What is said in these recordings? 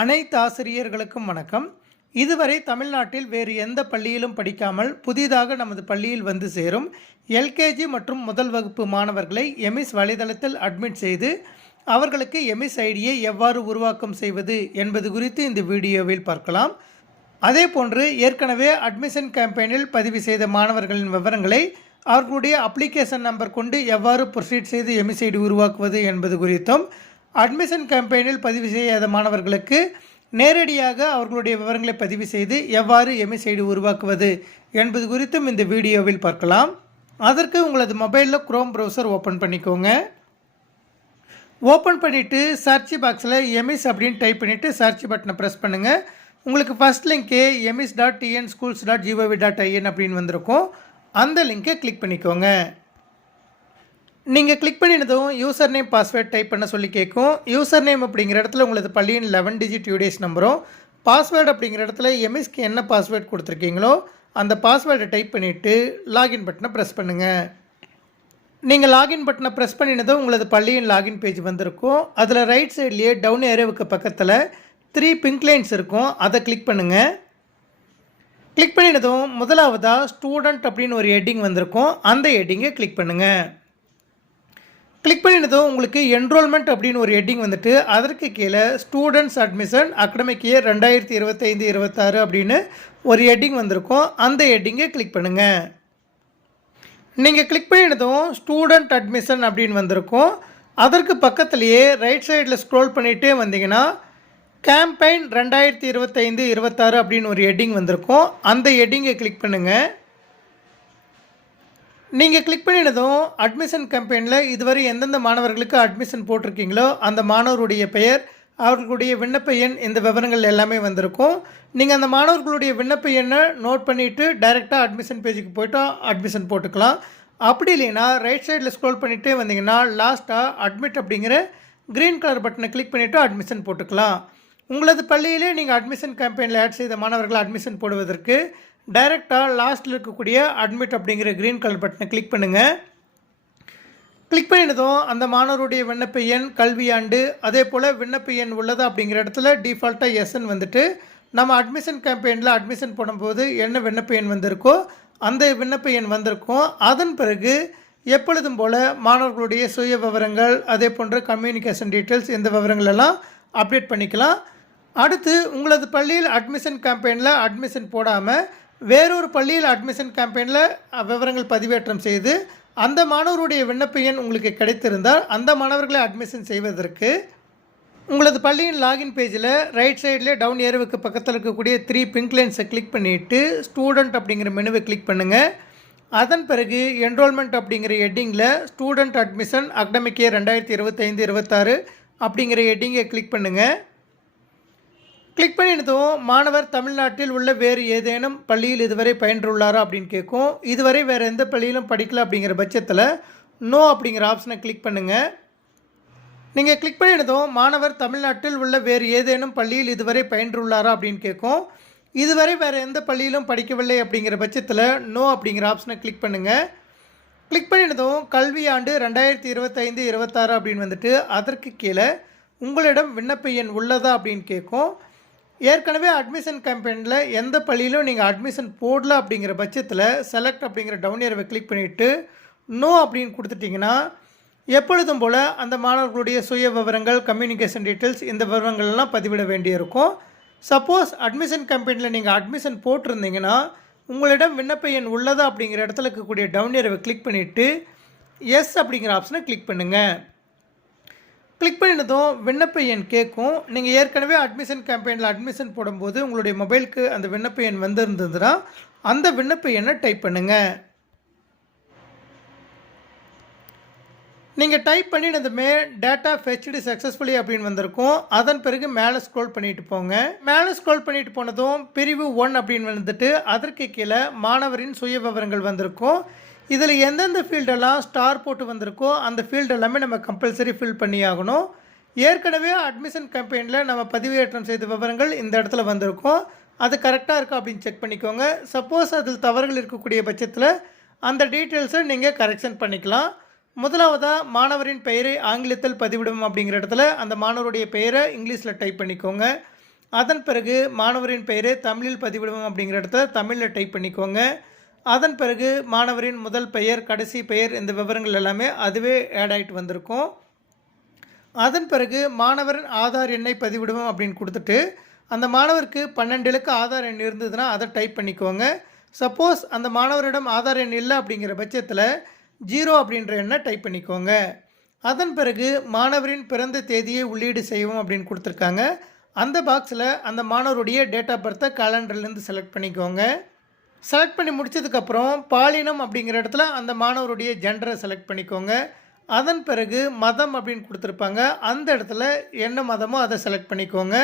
அனைத்து ஆசிரியர்களுக்கும் வணக்கம். இதுவரை தமிழ்நாட்டில் வேறு எந்த பள்ளியிலும் படிக்காமல் புதிதாக நமது பள்ளியில் வந்து சேரும் எல்கேஜி மற்றும் முதல் வகுப்பு மாணவர்களை எமிஸ் வலைதளத்தில் அட்மிட் செய்து அவர்களுக்கு எமிஸ் ஐடியை எவ்வாறு உருவாக்கம் செய்வது என்பது குறித்து இந்த வீடியோவில் பார்க்கலாம். அதே போன்று ஏற்கனவே அட்மிஷன் கேம்பெயினில் பதிவு செய்த மாணவர்களின் விவரங்களை அவர்களுடைய அப்ளிகேஷன் நம்பர் கொண்டு எவ்வாறு ப்ரொசீட் செய்து எமிஸ் ஐடி உருவாக்குவது என்பது குறித்தும், அட்மிஷன் கேம்பெயினில் பதிவு செய்யாத மாணவர்களுக்கு நேரடியாக அவர்களுடைய விவரங்களை பதிவு செய்து எவ்வாறு எமிஸ் ஐடி உருவாக்குவது என்பது குறித்தும் இந்த வீடியோவில் பார்க்கலாம். அதற்கு உங்களது மொபைலில் குரோம் ப்ரௌசர் ஓப்பன் பண்ணிக்கோங்க. ஓப்பன் பண்ணிவிட்டு சர்ச் பாக்ஸில் எமிஸ் அப்படின்னு டைப் பண்ணிவிட்டு சர்ச் பட்டனை ப்ரெஸ் பண்ணுங்கள். உங்களுக்கு ஃபஸ்ட் லிங்க்கு emis.tnschools.gov.in அப்படின்னு வந்திருக்கும். அந்த லிங்கை கிளிக் பண்ணிக்கோங்க. நீங்கள் கிளிக் பண்ணினதும் யூசர் நேம் பாஸ்வேர்ட் டைப் பண்ண சொல்லி கேட்கும். யூசர் நேம் அப்படிங்கிற இடத்துல உங்களது பள்ளியின் 11 டிஜிட் யூடிஎஸ் நம்பரும், பாஸ்வேர்டு அப்படிங்கிற இடத்துல எமிஸ்க்கு என்ன பாஸ்வேர்டு கொடுத்துருக்கீங்களோ அந்த பாஸ்வேர்டை டைப் பண்ணிவிட்டு லாகின் பட்டனை ப்ரெஸ் பண்ணுங்கள். நீங்கள் லாகின் பட்டனை ப்ரெஸ் பண்ணினதும் உங்களது பள்ளியின் லாகின் பேஜ் வந்திருக்கும். அதில் ரைட் சைட்லேயே டவுன் ஏரியாவுக்கு பக்கத்தில் 3 பிங்க் லைன்ஸ் இருக்கும். அதை கிளிக் பண்ணுங்கள். கிளிக் பண்ணினதும் முதலாவதாக ஸ்டூடெண்ட் அப்படின்னு ஒரு ஹெட்டிங் வந்திருக்கும். அந்த ஹெட்டிங்கை கிளிக் பண்ணுங்கள். கிளிக் பண்ணினதும் உங்களுக்கு என்ரோல்மெண்ட் அப்படின்னு ஒரு ஹெட்டிங் வந்துட்டு அதற்கு கீழே ஸ்டூடெண்ட்ஸ் அட்மிஷன் அகடமிக் இயர் 2025-26 அப்படின்னு ஒரு ஹெட்டிங் வந்திருக்கும். அந்த ஹெட்டிங்கை கிளிக் பண்ணுங்கள். நீங்கள் கிளிக் பண்ணினதும் ஸ்டூடெண்ட் அட்மிஷன் அப்படின்னு வந்திருக்கும். அதற்கு பக்கத்துலேயே ரைட் சைடில் ஸ்க்ரோல் பண்ணிகிட்டே வந்தீங்கன்னா கேம்பெயின் 2025-26 அப்படின்னு ஒரு ஹெட்டிங் வந்திருக்கும். அந்த ஹெட்டிங்கை கிளிக் பண்ணுங்கள். நீங்கள் கிளிக் பண்ணினதும் அட்மிஷன் கேம்பெயினில் இதுவரை எந்தெந்த மாணவர்களுக்கு அட்மிஷன் போட்டிருக்கீங்களோ அந்த மாணவருடைய பெயர், அவர்களுடைய விண்ணப்ப எண், இந்த விவரங்கள் எல்லாமே வந்திருக்கும். நீங்கள் அந்த மாணவர்களுடைய விண்ணப்ப எண்ணை நோட் பண்ணிவிட்டு டைரெக்டாக அட்மிஷன் பேஜுக்கு போய்ட்டு அட்மிஷன் போட்டுக்கலாம். அப்படி இல்லைன்னா ரைட் சைடில் ஸ்க்ரோல் பண்ணிகிட்டே வந்தீங்கன்னா லாஸ்ட்டாக அட்மிட் அப்படிங்கிற க்ரீன் கலர் பட்டனை கிளிக் பண்ணிவிட்டு அட்மிஷன் போட்டுக்கலாம். உங்களது பள்ளியிலே நீங்கள் அட்மிஷன் கேம்பெயினில் ஆட் செய்த மாணவர்கள் அட்மிஷன் போடுவதற்கு டைரெக்டாக லாஸ்ட்டில் இருக்கக்கூடிய அட்மிட் அப்படிங்கிற க்ரீன் கலர் பட்டனை கிளிக் பண்ணுங்கள். கிளிக் பண்ணினதும் அந்த மாணவருடைய விண்ணப்ப எண், கல்வியாண்டு, அதே போல் விண்ணப்ப எண் உள்ளதா அப்படிங்கிற இடத்துல டிஃபால்ட்டாக எஸ்என் வந்துட்டு நம்ம அட்மிஷன் கேம்பெயினில் அட்மிஷன் போடும்போது என்ன விண்ணப்ப எண் வந்திருக்கோ அந்த விண்ணப்ப எண் வந்திருக்கும். அதன் பிறகு எப்பொழுதும் போல் மாணவர்களுடைய சுய விவரங்கள், அதே போன்ற கம்யூனிகேஷன் டீட்டெயில்ஸ், இந்த விவரங்கள் எல்லாம் அப்டேட் பண்ணிக்கலாம். அடுத்து உங்களது பள்ளியில் அட்மிஷன் கேம்பெயினில் அட்மிஷன் போடாமல் வேறொரு பள்ளியில் அட்மிஷன் கேம்பெயினில் விவரங்கள் பதிவேற்றம் செய்து அந்த மாணவருடைய விண்ணப்ப எண் உங்களுக்கு கிடைத்திருந்தால் அந்த மாணவர்களை அட்மிஷன் செய்வதற்கு உங்களது பள்ளியின் லாகின் பேஜில் ரைட் சைடில் டவுன் ஏரியாவுக்கு பக்கத்தில் இருக்கக்கூடிய 3 பிங்க் லைன்ஸை கிளிக் பண்ணிவிட்டு ஸ்டூடெண்ட் அப்படிங்கிற மெனுவை கிளிக் பண்ணுங்கள். அதன் பிறகு என்ரோல்மெண்ட் அப்படிங்கிற ஹெட்டிங்கில் ஸ்டூடெண்ட் அட்மிஷன் அகடமிக் இயர் 2025-26 அப்படிங்கிற ஹெட்டிங்கை கிளிக் பண்ணுங்கள். கிளிக் பண்ணினதும் மாணவர் தமிழ்நாட்டில் உள்ள வேறு ஏதேனும் பள்ளியில் இதுவரை பயின்றுள்ளாரா அப்படின்னு கேட்கும். இதுவரை வேறு எந்த பள்ளியிலும் படிக்கல அப்படிங்கிற பட்சத்தில் நோ அப்படிங்கிற ஆப்ஷனை கிளிக் பண்ணுங்கள். நீங்கள் கிளிக் பண்ணினதும் மாணவர் தமிழ்நாட்டில் உள்ள வேறு ஏதேனும் பள்ளியில் இதுவரை பயின்றுள்ளாரா அப்படின்னு கேட்கும். இதுவரை வேறு எந்த பள்ளியிலும் படிக்கவில்லை அப்படிங்கிற பட்சத்தில் நோ அப்படிங்கிற ஆப்ஷனை கிளிக் பண்ணுங்கள். கிளிக் பண்ணினதும் கல்வியாண்டு 2025-26 அப்படின்னு வந்துட்டு அதற்கு கீழே உங்களிடம் விண்ணப்ப எண் உள்ளதா அப்படின்னு கேட்கும். ஏற்கனவே அட்மிஷன் கேம்பெயினில் எந்த பள்ளியிலும் நீங்கள் அட்மிஷன் போடல அப்படிங்கிற பட்சத்தில் செலக்ட் அப்படிங்கிற டவுன் ஏரியாவை கிளிக் பண்ணிவிட்டு நோ அப்படின்னு கொடுத்துட்டிங்கன்னா எப்பொழுதும் போல் அந்த மாணவர்களுடைய சுய விவரங்கள், கம்யூனிகேஷன் டீட்டெயில்ஸ், இந்த விவரங்கள்லாம் பதிவிட வேண்டியிருக்கும். சப்போஸ் அட்மிஷன் கேம்பெயினில் நீங்கள் அட்மிஷன் போட்டிருந்தீங்கன்னா உங்களிடம் விண்ணப்ப எண் உள்ளதா அப்படிங்கிற இடத்துல இருக்கக்கூடிய டவுன் ஏரியாவை கிளிக் பண்ணிவிட்டு எஸ் அப்படிங்கிற ஆப்ஷனை கிளிக் பண்ணுங்கள். கிளிக் பண்ணினதும் விண்ணப்ப எண் கேட்கும். நீங்கள் ஏற்கனவே அட்மிஷன் கேம்பெயினில் அட்மிஷன் போடும்போது உங்களுடைய மொபைலுக்கு அந்த விண்ணப்ப எண் வந்திருந்ததுன்னா அந்த விண்ணப்ப எண்ணை டைப் பண்ணுங்கள். நீங்கள் டைப் பண்ணினதுமே டேட்டா ஃபெச்டு சக்ஸஸ்ஃபுல்லி அப்படின்னு வந்திருக்கும். அதன் பிறகு மேலே ஸ்க்ரோல் பண்ணிட்டு போங்க. மேலே ஸ்க்ரோல் பண்ணிட்டு போனதும் பிரிவு 1 அப்படின்னு வந்துட்டு அதற்கு கீழே மாணவரின் சுய விவரங்கள் வந்திருக்கும். இதில் எந்தெந்த ஃபீல்டெல்லாம் ஸ்டார் போட்டு வந்திருக்கோ அந்த ஃபீல்டு எல்லாமே நம்ம கம்பல்சரி ஃபில் பண்ணி ஆகணும். ஏற்கனவே அட்மிஷன் கேம்பெயினில் நம்ம பதிவேற்றம் செய்த விவரங்கள் இந்த இடத்துல வந்திருக்கும். அது கரெக்டாக இருக்கா அப்படின்னு செக் பண்ணிக்கோங்க. சப்போஸ் அதில் தவறுகள் இருக்கக்கூடிய பட்சத்தில் அந்த டீட்டெயில்ஸை நீங்கள் கரெக்ஷன் பண்ணிக்கலாம். முதலாவதாக மாணவரின் பெயரை ஆங்கிலத்தில் பதிவிடும் அப்படிங்கிற இடத்துல அந்த மாணவருடைய பெயரை இங்கிலீஷில் டைப் பண்ணிக்கோங்க. அதன் பிறகு மாணவரின் பெயரை தமிழில் பதிவிடுவோம் அப்படிங்கிற இடத்துல தமிழில் டைப் பண்ணிக்கோங்க. அதன் பிறகு மாணவரின் முதல் பெயர், கடைசி பெயர், இந்த விவரங்கள் எல்லாமே அதுவே ஆட் ஆகிட்டு வந்திருக்கும். அதன் பிறகு மாணவரின் ஆதார் எண்ணை பதிவிடுவோம் அப்படின்னு கொடுத்துட்டு அந்த மாணவருக்கு 12 இலக்க ஆதார் எண் இருந்ததுன்னா அதை டைப் பண்ணிக்கோங்க. சப்போஸ் அந்த மாணவரிடம் ஆதார் எண் இல்லை அப்படிங்கிற பட்சத்தில் 0 அப்படின்ற எண்ணை டைப் பண்ணிக்கோங்க. அதன் பிறகு மாணவரின் பிறந்த தேதியை உள்ளீடு செய்வோம் அப்படின்னு கொடுத்துருக்காங்க. அந்த பாக்ஸில் அந்த மாணவருடைய டேட் ஆஃப் பர்த்தை கேலண்டர்லேருந்து செலக்ட் பண்ணிக்கோங்க. செலக்ட் பண்ணி முடித்ததுக்கப்புறம் பாலினம் அப்படிங்கிற இடத்துல அந்த மாணவருடைய ஜெண்டரை செலக்ட் பண்ணிக்கோங்க. அதன் பிறகு மதம் அப்படின்னு கொடுத்துருப்பாங்க, அந்த இடத்துல என்ன மதமோ அதை செலக்ட் பண்ணிக்கோங்க.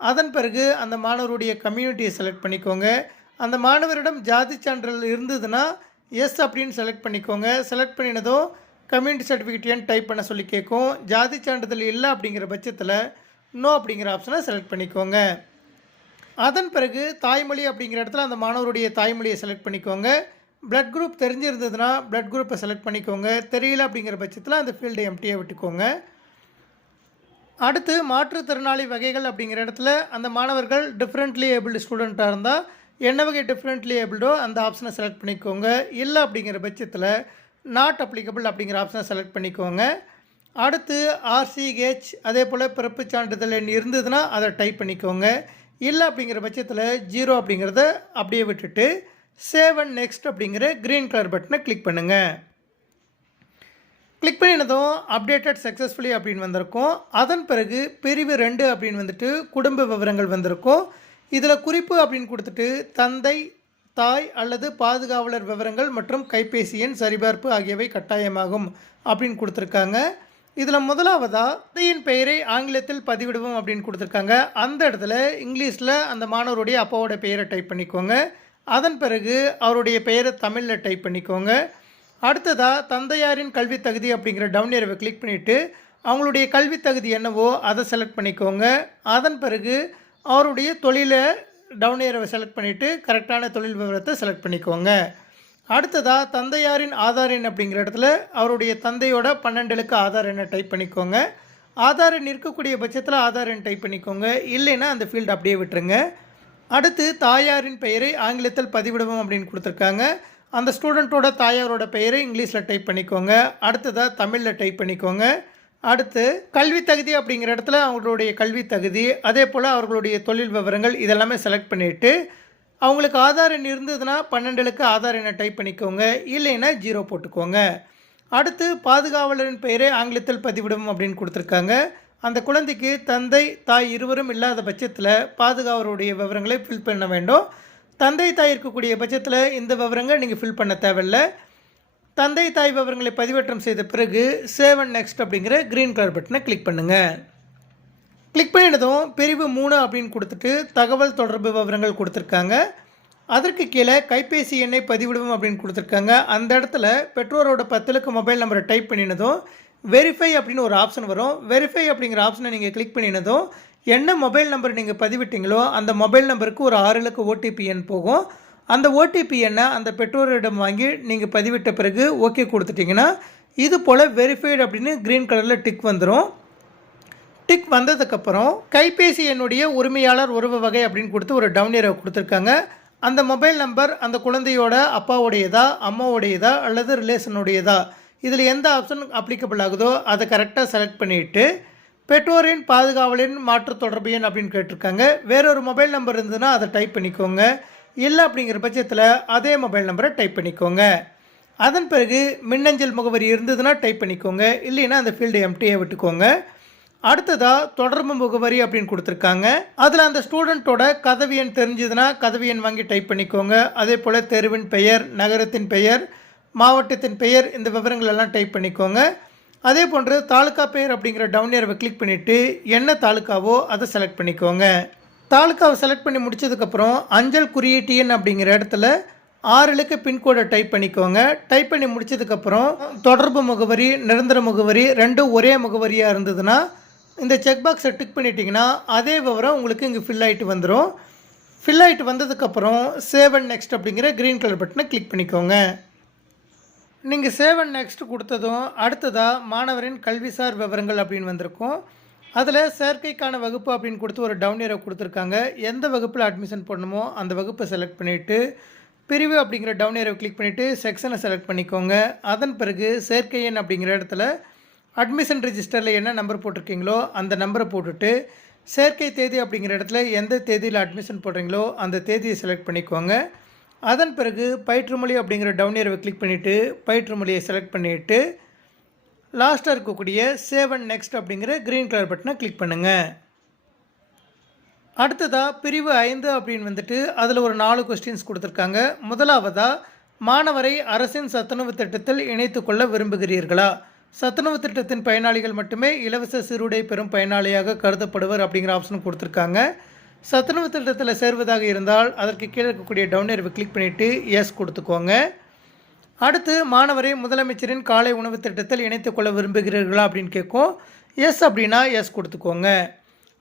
அதன் பிறகு அந்த மாணவருடைய கம்யூனிட்டியை செலக்ட் பண்ணிக்கோங்க. அந்த மாணவரிடம் ஜாதி சான்றிதழ் இருந்ததுன்னா எஸ் அப்படின்னு செலக்ட் பண்ணிக்கோங்க. செலக்ட் பண்ணினதும் கம்யூனிட்டி சர்டிஃபிகேட் டைப் பண்ண சொல்லி கேட்கும். ஜாதி சான்றிதழ் இல்லை அப்படிங்கிற பட்சத்தில் நோ அப்படிங்கிற ஆப்ஷனை செலக்ட் பண்ணிக்கோங்க. அதன் பிறகு தாய்மொழி அப்படிங்கிற இடத்துல அந்த மாணவருடைய தாய்மொழியை செலக்ட் பண்ணிக்கோங்க. பிளட் குரூப் தெரிஞ்சிருந்ததுன்னா பிளட் குரூப்பை செலக்ட் பண்ணிக்கோங்க. தெரியல அப்படிங்கிற பட்சத்தில் அந்த ஃபீல்டை எம்டியாக விட்டுக்கோங்க. அடுத்து மாற்றுத்திறனாளி வகைகள் அப்படிங்கிற இடத்துல அந்த மாணவர்கள் டிஃப்ரெண்ட்லி ஏபிள்டு ஸ்டூடெண்ட்டாக இருந்தால் என்ன வகை டிஃப்ரெண்ட்லி ஏபிள்டோ அந்த ஆப்ஷனை செலக்ட் பண்ணிக்கோங்க. இல்லை அப்படிங்கிற பட்சத்தில் நாட் அப்ளிகபிள் அப்படிங்கிற ஆப்ஷனை செலக்ட் பண்ணிக்கோங்க. அடுத்து RCH அதே போல் பிறப்பு சான்றிதழ் எண் இருந்ததுன்னா அதை டைப் பண்ணிக்கோங்க. இல்லை அப்படிங்கிற பட்சத்தில் 0 அப்படிங்கிறத அப்படியே விட்டுட்டு சேவ் அண்ட் நெக்ஸ்ட் அப்படிங்கிற க்ரீன் கலர் பட்டனை கிளிக் பண்ணுங்கள். கிளிக் பண்ணினதும் அப்டேட்டட் சக்ஸஸ்ஃபுல்லி அப்படின்னு வந்திருக்கும். அதன் பிறகு பிரிவு 2 அப்படின்னு வந்துட்டு குடும்ப விவரங்கள் வந்திருக்கும். இதில் குறிப்பு அப்படின்னு கொடுத்துட்டு தந்தை, தாய் அல்லது பாதுகாவலர் விவரங்கள் மற்றும் கைபேசி எண் சரிபார்ப்பு ஆகியவை கட்டாயமாகும் அப்படின்னு கொடுத்துருக்காங்க. இதில் முதலாவதாக தந்தையின் பெயரை ஆங்கிலத்தில் பதிவிடுவோம் அப்படின்னு கொடுத்துருக்காங்க. அந்த இடத்துல இங்கிலீஷில் அந்த மாணவருடைய அப்பாவோட பெயரை டைப் பண்ணிக்கோங்க. அதன் பிறகு அவருடைய பெயரை தமிழில் டைப் பண்ணிக்கோங்க. அடுத்ததாக தந்தையாரின் கல்வி தகுதி அப்படிங்கிற டவுன் ஏரோவை கிளிக் பண்ணிவிட்டு அவங்களுடைய கல்வி தகுதி என்னவோ அதை செலக்ட் பண்ணிக்கோங்க. அதன் பிறகு அவருடைய தொழிலை டவுன் ஏரோவை செலக்ட் பண்ணிவிட்டு கரெக்டான தொழில் விவரத்தை செலக்ட் பண்ணிக்கோங்க. அடுத்ததாக தந்தையாரின் ஆதார் எண் அப்படிங்கிற இடத்துல அவருடைய தந்தையோட 12 இலக்க ஆதார் எண்ணை டைப் பண்ணிக்கோங்க. ஆதார் எண் இருக்கக்கூடிய பட்சத்தில் ஆதார் எண் டைப் பண்ணிக்கோங்க. இல்லைன்னா அந்த ஃபீல்டு அப்படியே விட்டுருங்க. அடுத்து தாயாரின் பெயரை ஆங்கிலத்தில் பதிவிடுவோம் அப்படின்னு கொடுத்துருக்காங்க. அந்த ஸ்டூடெண்ட்டோட தாயாரோட பெயரை இங்கிலீஷில் டைப் பண்ணிக்கோங்க. அடுத்ததாக தமிழில் டைப் பண்ணிக்கோங்க. அடுத்து கல்வி தகுதி அப்படிங்கிற இடத்துல அவங்களுடைய கல்வி தகுதி அதே போல் அவர்களுடைய தொழில் விவரங்கள் இதெல்லாமே செலக்ட் பண்ணிவிட்டு அவங்களுக்கு ஆதார் எண் இருந்ததுன்னா 12 இலக்க ஆதார் எண்ணை டைப் பண்ணிக்கோங்க. இல்லைன்னா 0 போட்டுக்கோங்க. அடுத்து பாதுகாவலரின் பெயரை ஆங்கிலத்தில் பதிவிடும் அப்படின்னு கொடுத்துருக்காங்க. அந்த குழந்தைக்கு தந்தை, தாய் இருவரும் இல்லாத பட்சத்தில் பாதுகாவலருடைய விவரங்களை ஃபில் பண்ண வேண்டும். தந்தை, தாய் இருக்கக்கூடிய பட்சத்தில் இந்த விவரங்கள் நீங்கள் ஃபில் பண்ண தேவையில்லை. தந்தை, தாய் விவரங்களை பதிவேற்றம் செய்த பிறகு சேவ் அண்ட் நெக்ஸ்ட் அப்படிங்கிற க்ரீன் கலர் பட்டனை கிளிக் பண்ணுங்கள். கிளிக் பண்ணினதும் பிரிவு 3 அப்படின்னு கொடுத்துட்டு தகவல் தொடர்பு விவரங்கள் கொடுத்துருக்காங்க. அதற்கு கீழே கைபேசி எண்ணை பதிவிடுவோம் அப்படின்னு கொடுத்துருக்காங்க. அந்த இடத்துல பெற்றோரோட 10 இலக்க மொபைல் நம்பரை டைப் பண்ணினதும் வெரிஃபை அப்படின்னு ஒரு ஆப்ஷன் வரும். வெரிஃபை அப்படிங்கிற ஆப்ஷனை நீங்கள் கிளிக் பண்ணினதும் என்ன மொபைல் நம்பர் நீங்கள் பதிவிட்டீங்களோ அந்த மொபைல் நம்பருக்கு ஒரு 6 இலக்க OTP எண் போகும். அந்த OTP எண்ணை அந்த பெற்றோரிடம் வாங்கி நீங்கள் பதிவிட்ட பிறகு ஓகே கொடுத்துட்டிங்கன்னா இது போல் வெரிஃபைடு அப்படின்னு க்ரீன் கலரில் டிக் வந்துடும். டிக் வந்ததுக்கப்புறம் கைபேசி எண்ணுடைய உரிமையாளர் உறவு வகை அப்படின்னு கொடுத்து ஒரு டவுன் ஏரோ கொடுத்துருக்காங்க. அந்த மொபைல் நம்பர் அந்த குழந்தையோட அப்பாவுடையதா, அம்மாவுடையதா அல்லது ரிலேஷனுடையதா, இதில் எந்த ஆப்ஷன் அப்ளிகபிள் ஆகுதோ அதை கரெக்டாக செலக்ட் பண்ணிவிட்டு பெற்றோரின் பாதுகாவலின் மாற்று தொடர்பு எண் அப்படின்னு கேட்டிருக்காங்க. வேறொரு மொபைல் நம்பர் இருந்ததுன்னா அதை டைப் பண்ணிக்கோங்க. இல்லை அப்படிங்கிற பட்சத்தில் அதே மொபைல் நம்பரை டைப் பண்ணிக்கோங்க. அதன் பிறகு மின்னஞ்சல் முகவரி இருந்ததுன்னா டைப் பண்ணிக்கோங்க. இல்லைன்னா அந்த ஃபீல்டு எம்டியாக விட்டுக்கோங்க. அடுத்ததாக தொடர்பு முகவரி அப்படின்னு கொடுத்துருக்காங்க. அதில் அந்த ஸ்டூடெண்ட்டோட கதவு எண் தெரிஞ்சதுன்னா கதவு எண் வாங்கி டைப் பண்ணிக்கோங்க. அதே போல் தெருவின் பெயர், நகரத்தின் பெயர், மாவட்டத்தின் பெயர், இந்த விவரங்கள் எல்லாம் டைப் பண்ணிக்கோங்க. அதே போன்று தாலுக்கா பெயர் அப்படிங்கிற டவுன் ஏரோவை கிளிக் பண்ணிவிட்டு என்ன தாலுக்காவோ அதை செலக்ட் பண்ணிக்கோங்க. தாலுக்காவை செலக்ட் பண்ணி முடித்ததுக்கப்புறம் அஞ்சல் குறியீட்டு எண் அப்படிங்கிற இடத்துல 6 இலக்க பின்கோடை டைப் பண்ணிக்கோங்க. டைப் பண்ணி முடித்ததுக்கப்புறம் தொடர்பு முகவரி, நிரந்தர முகவரி ரெண்டும் ஒரே முகவரியாக இருந்ததுன்னா இந்த செக் பாக்ஸை டிக் பண்ணிட்டீங்கன்னா அதே விவரம் உங்களுக்கு இங்கே ஃபில் ஆகிட்டு வந்துடும். ஃபில் ஆகிட்டு வந்ததுக்கப்புறம் சேவ் அண்ட் நெக்ஸ்ட் அப்படிங்கிற க்ரீன் கலர் பட்டனை கிளிக் பண்ணிக்கோங்க. நீங்கள் சேவ் அண்ட் நெக்ஸ்ட் கொடுத்ததும் அடுத்ததாக மாணவரின் கல்விசார் விவரங்கள் அப்படின்னு வந்திருக்கும். அதில் சேர்க்கைக்கான வகுப்பு அப்படின்னு கொடுத்து ஒரு டவுன் ஏரோ கொடுத்துருக்காங்க. எந்த வகுப்பில் அட்மிஷன் போடணுமோ அந்த வகுப்பை செலக்ட் பண்ணிவிட்டு பிரிவு அப்படிங்கிற டவுன் ஏரோ கிளிக் பண்ணிவிட்டு செக்ஷனை செலக்ட் பண்ணிக்கோங்க. அதன் பிறகு சேர்க்கை எண் அப்படிங்கிற இடத்துல அட்மிஷன் ரிஜிஸ்டரில் என்ன நம்பர் போட்டிருக்கீங்களோ அந்த நம்பரை போட்டுட்டு சேர்க்கை தேதி அப்படிங்கிற இடத்துல எந்த தேதியில் அட்மிஷன் போடுறீங்களோ அந்த தேதியை செலக்ட் பண்ணிக்கோங்க. அதன் பிறகு பயிற்றுமொழி அப்படிங்கிற டவுன் ஏரோவை கிளிக் பண்ணிவிட்டு பயிற்றுமொழியை செலக்ட் பண்ணிவிட்டு லாஸ்ட்டாக இருக்கக்கூடிய சேவ் அண்ட் நெக்ஸ்ட் அப்படிங்கிற க்ரீன் கலர் பட்டனை கிளிக் பண்ணுங்கள். அடுத்ததாக பிரிவு 5 அப்படின்னு வந்துட்டு அதில் ஒரு 4 கொஸ்டின்ஸ் கொடுத்துருக்காங்க. முதலாவதாக, மாணவரை அரசின் சத்துணவு திட்டத்தில் இணைத்து கொள்ள விரும்புகிறீர்களா? சத்துணவு திட்டத்தின் பயனாளிகள் மட்டுமே இலவச சீருடை பெறும் பயனாளியாக கருதப்படுவர் அப்படிங்கிற ஆப்ஷன் கொடுத்துருக்காங்க. சத்துணவு திட்டத்தில் சேர்வதாக இருந்தால் அதற்கு கீழே இருக்கக்கூடிய டவுன் ஏரோவை கிளிக் பண்ணிவிட்டு எஸ் கொடுத்துக்கோங்க. அடுத்து, மாணவரை முதலமைச்சரின் காலை உணவு திட்டத்தில் இணைத்து கொள்ள விரும்புகிறீர்களா அப்படின்னு கேட்கும். எஸ் அப்படின்னா எஸ் கொடுத்துக்கோங்க.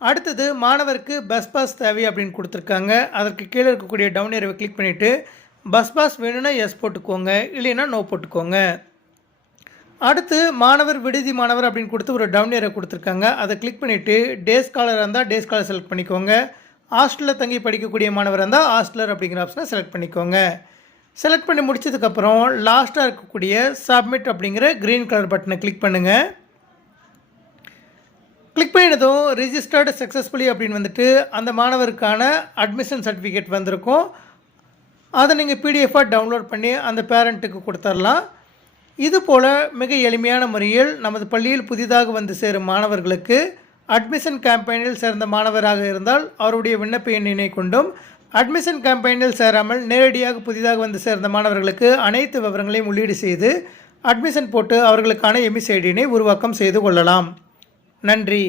அடுத்தது, மாணவருக்கு பஸ் பாஸ் தேவை அப்படின்னு கொடுத்துருக்காங்க. அதற்கு கீழே இருக்கக்கூடிய டவுன் ஏரோவை கிளிக் பண்ணிவிட்டு பஸ் பாஸ் வேணும்னா எஸ் போட்டுக்கோங்க, இல்லைன்னா நோ போட்டுக்கோங்க. அடுத்து, மாணவர் விடுதி மாணவர் அப்படின்னு கொடுத்து ஒரு டவுன் ஏரோ கொடுத்துருக்காங்க. அதை கிளிக் பண்ணிவிட்டு டே ஸ்காலராக இருந்தால் டே ஸ்காலர் செலக்ட் பண்ணிக்கோங்க. ஹாஸ்டலில் தங்கி படிக்கக்கூடிய மாணவர் இருந்தால் ஹாஸ்டலர் அப்படிங்கிற ஆப்ஷனை செலக்ட் பண்ணிக்கோங்க. செலக்ட் பண்ணி முடிச்சதுக்கப்புறம் லாஸ்ட்டாக இருக்கக்கூடிய சப்மிட் அப்படிங்கிற க்ரீன் கலர் பட்டனை கிளிக் பண்ணுங்கள். கிளிக் பண்ணினதும் ரிஜிஸ்டர்டு சக்ஸஸ்ஃபுல்லி அப்படின்னு வந்துட்டு அந்த மாணவருக்கான அட்மிஷன் சர்டிஃபிகேட் வந்திருக்கும். அதை நீங்கள் பிடிஎஃபாக டவுன்லோட் பண்ணி அந்த பேரண்ட்டுக்கு கொடுத்துடலாம். இதுபோல் மிக எளிமையான முறையில் நமது பள்ளியில் புதிதாக வந்து சேரும் மாணவர்களுக்கு அட்மிஷன் கேம்பெயினில் சேர்ந்த மாணவராக இருந்தால் அவருடைய விண்ணப்ப எண்ணினை கொண்டும், அட்மிஷன் கேம்பெயினில் சேராமல் நேரடியாக புதிதாக வந்து சேர்ந்த மாணவர்களுக்கு அனைத்து விவரங்களையும் உள்ளீடு செய்து அட்மிஷன் போட்டு அவர்களுக்கான எம்இஸ் ஐடியினை உருவாக்கம் செய்து கொள்ளலாம். நன்றி.